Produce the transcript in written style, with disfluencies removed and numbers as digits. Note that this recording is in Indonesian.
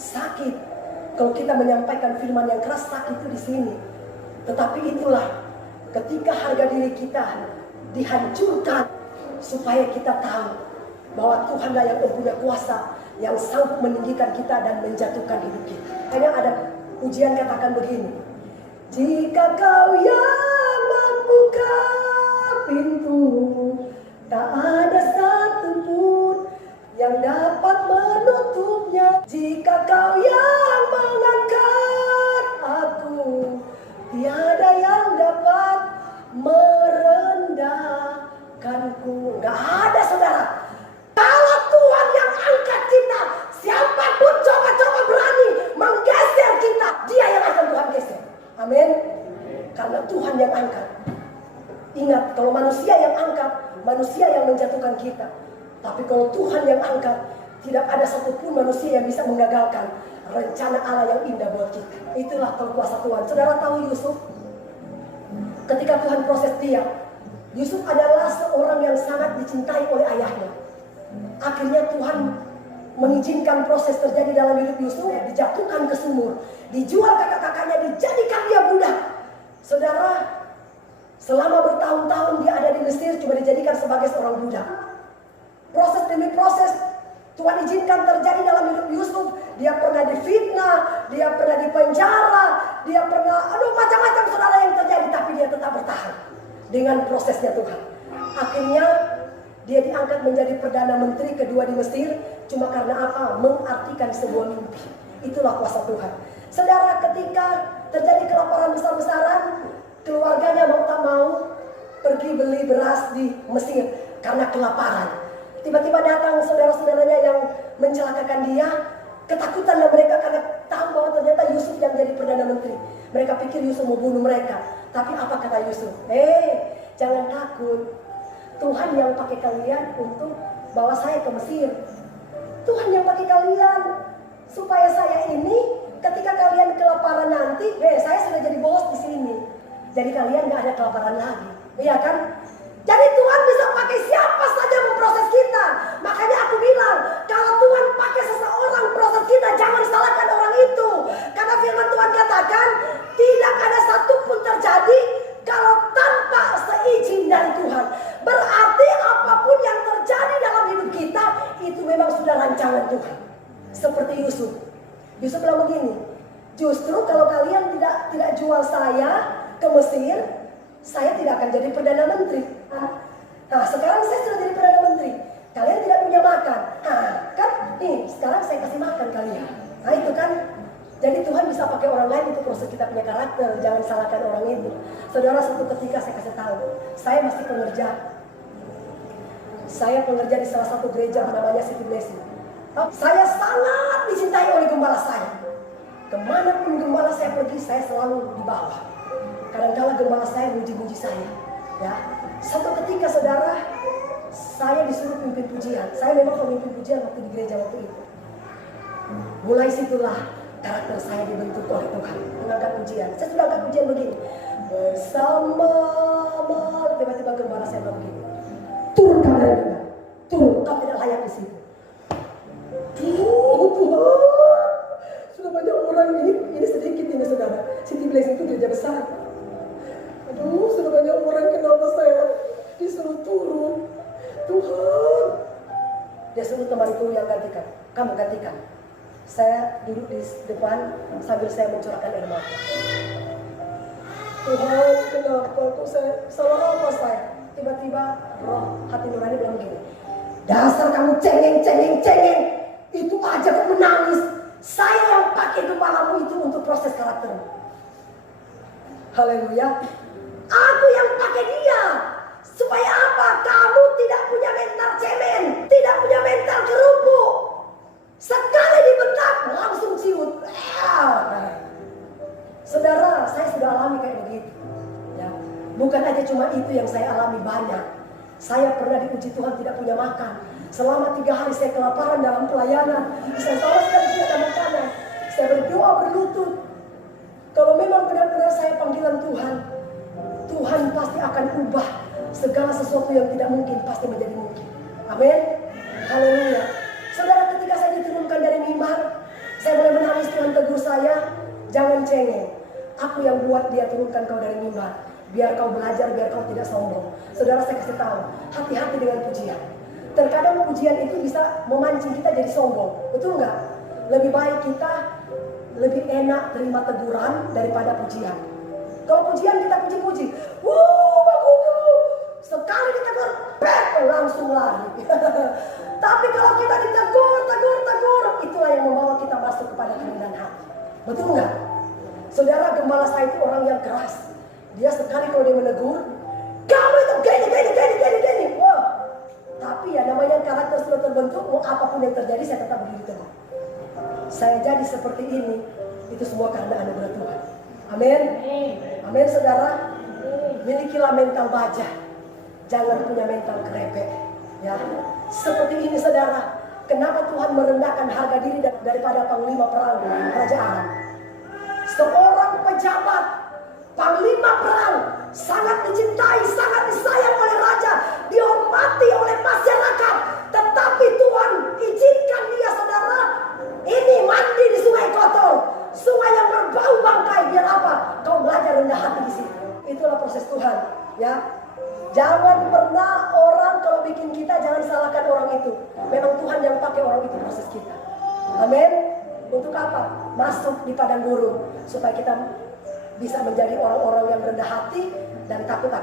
sakit. Kalau kita menyampaikan firman yang keras, sakit itu di sini. Tetapi itulah ketika harga diri kita dihancurkan, supaya kita tahu bahwa Tuhanlah yang mempunyai kuasa, yang sanggup meninggikan kita dan menjatuhkan hidup kita. Hanya ada ujian katakan begini: jika kau yang membuka pintu, tak ada satupun yang dapat menutupnya. Jika kau yang mengangkat aku, tiada yang dapat merendahkanku. Gak ada, saudara. Kalau Tuhan yang angkat kita, siapapun coba-coba berani menggeser kita, dia yang akan Tuhan geser. Amin. Karena Tuhan yang angkat. Ingat, kalau manusia yang angkat, manusia yang menjatuhkan kita. Tapi kalau Tuhan yang angkat, tidak ada satupun manusia yang bisa menggagalkan rencana Allah yang indah buat kita. Itulah kuasa Tuhan. Saudara tahu Yusuf? Ketika Tuhan proses dia, Yusuf adalah seorang yang sangat dicintai oleh ayahnya. Akhirnya Tuhan mengizinkan proses terjadi dalam hidup Yusuf. Dijatuhkan ke sumur, dijual kakak-kakaknya, dijadikan dia budak. Saudara, selama bertahun-tahun dia ada di Mesir, cuma dijadikan sebagai seorang budak. Proses demi proses Tuhan izinkan terjadi dalam hidup Yusuf. Dia pernah difitnah, dia pernah dipenjara, dia pernah macam-macam saudara yang terjadi, tapi dia tetap bertahan dengan prosesnya Tuhan. Akhirnya dia diangkat menjadi Perdana Menteri kedua di Mesir. Cuma karena apa? Mengartikan sebuah mimpi. Itulah kuasa Tuhan. Saudara, ketika terjadi kelaparan besar-besaran, keluarganya mau tak mau pergi beli beras di Mesir karena kelaparan. Tiba-tiba datang saudara-saudaranya yang mencelakakan dia. Ketakutanlah mereka karena tahu bahwa ternyata Yusuf yang jadi Perdana Menteri. Mereka pikir Yusuf mau bunuh mereka. Tapi apa kata Yusuf? Jangan takut. Tuhan yang pakai kalian untuk bawa saya ke Mesir. Tuhan yang pakai kalian supaya saya ini ketika kalian kelaparan nanti, saya sudah jadi bos di sini. Jadi kalian gak ada kelaparan lagi. Iya kan? Jadi Tuhan bisa pakai siapa saja memproses kita. Makanya aku bilang, kalau Tuhan pakai seseorang proses kita, jangan salahkan orang itu. Karena firman Tuhan katakan, tidak ada satupun terjadi kalau tanpa seizin dari Tuhan. Berarti apapun yang terjadi dalam hidup kita, itu memang sudah rancangan Tuhan. Seperti Yusuf. Yusuf bilang begini, justru kalau kalian tidak jual saya ke Mesir, saya tidak akan jadi Perdana Menteri. Nah, sekarang saya sudah jadi Perdana Menteri. Kalian tidak punya makan. Kan nih, sekarang saya kasih makan kalian. Nah, itu kan. Jadi Tuhan bisa pakai orang lain untuk proses kita punya karakter. Jangan salahkan orang itu. Saudara, satu ketika saya kasih tahu, saya masih pengerja. Saya pengerja di salah satu gereja namanya City Blessing. Saya sangat dicintai oleh gembala saya. Kemanapun gembala saya pergi, saya selalu di bawah. Kadang-kala gembala saya muji-muji saya. Ya, satu ketika saudara, saya disuruh pimpin pujian. Saya memang pemimpin pujian waktu di gereja waktu itu. Mulai situlah karakter saya dibentuk oleh Tuhan. Mengangkat pujian. Saya sudah angkat pujian begini. Bersama, tiba-tiba gembala saya bilang begini. Turun kamu dari mana? Turun, kau tidak layak di situ. Tuhan, sudah banyak orang ini sedikit ini saudara. City Blessing itu gereja besar. Aduh, sudah banyak orang, kenapa saya disuruh turun? Tuhan. Dia suruh temanku yang gantikan. Kamu gantikan. Saya duduk di depan sambil saya mencurahkan air mata. Tuhan, kenapa kok saya salah apa saya? Tiba-tiba roh hati nurani bilang begini. Dasar kamu cengeng. Itu aja kok menangis. Saya yang pakai kepalamu itu untuk proses karaktermu. Haleluya. Aku yang pakai dia. Supaya apa? Kamu tidak punya mental cemen. Tidak punya mental kerupuk. Sekali dibentak langsung ciut. Saudara, saya sudah alami kayak begitu. Ya. Bukan aja cuma itu yang saya alami, banyak. Saya pernah diuji Tuhan tidak punya makan. Selama 3 hari saya kelaparan dalam pelayanan. Saya sama sekali tidak ada makanan. Saya berdoa berlutut. Kalau memang benar-benar saya panggilan Tuhan, Tuhan pasti akan ubah segala sesuatu yang tidak mungkin pasti menjadi mungkin. Amin. Haleluya. Saudara, ketika saya diturunkan dari mimbar, saya benar-benar menegur saya, jangan cengeng. Aku yang buat dia turunkan kau dari mimbar. Biar kau belajar, biar kau tidak sombong. Saudara, saya kasih tahu, hati-hati dengan pujian. Terkadang pujian itu bisa memancing kita jadi sombong. Betul nggak? Lebih baik kita lebih enak terima teguran daripada pujian. Kalau pujian kita puji-puji, bagus. Sekali ditegur, langsung lari. Tapi kalau kita ditegur, itulah yang membawa kita masuk kepada kerendahan hati. Betul nggak? Saudara, gembala saya itu orang yang keras. Dia sekali kalau dia menegur, kamu itu gini. Wah. Tapi ya namanya karakter sudah terbentuk, mau apapun yang terjadi saya tetap berdiri teguh. Saya jadi seperti ini, itu semua karena anugerah Tuhan. Amin. Amin, saudara. Milikilah mental baja, jangan punya mental kerepek. Ya, seperti ini saudara. Kenapa Tuhan merendahkan harga diri daripada panglima perang kerajaan? Seorang pejabat, panglima perang, sangat dicintai, sangat disayang oleh raja, dihormati oleh masyarakat. Tetapi Tuhan izinkan dia, saudara, ini mandi di sungai kotor, sungai yang berbau bangkai. Biar apa? Kau belajar rendah hati di situ. Itulah proses Tuhan, ya. Jangan pernah orang kalau bikin kita, jangan salahkan orang itu. Memang Tuhan yang pakai orang itu proses kita. Amin. Untuk apa? Masuk di padang gurun supaya kita bisa menjadi orang-orang yang rendah hati dan takut akan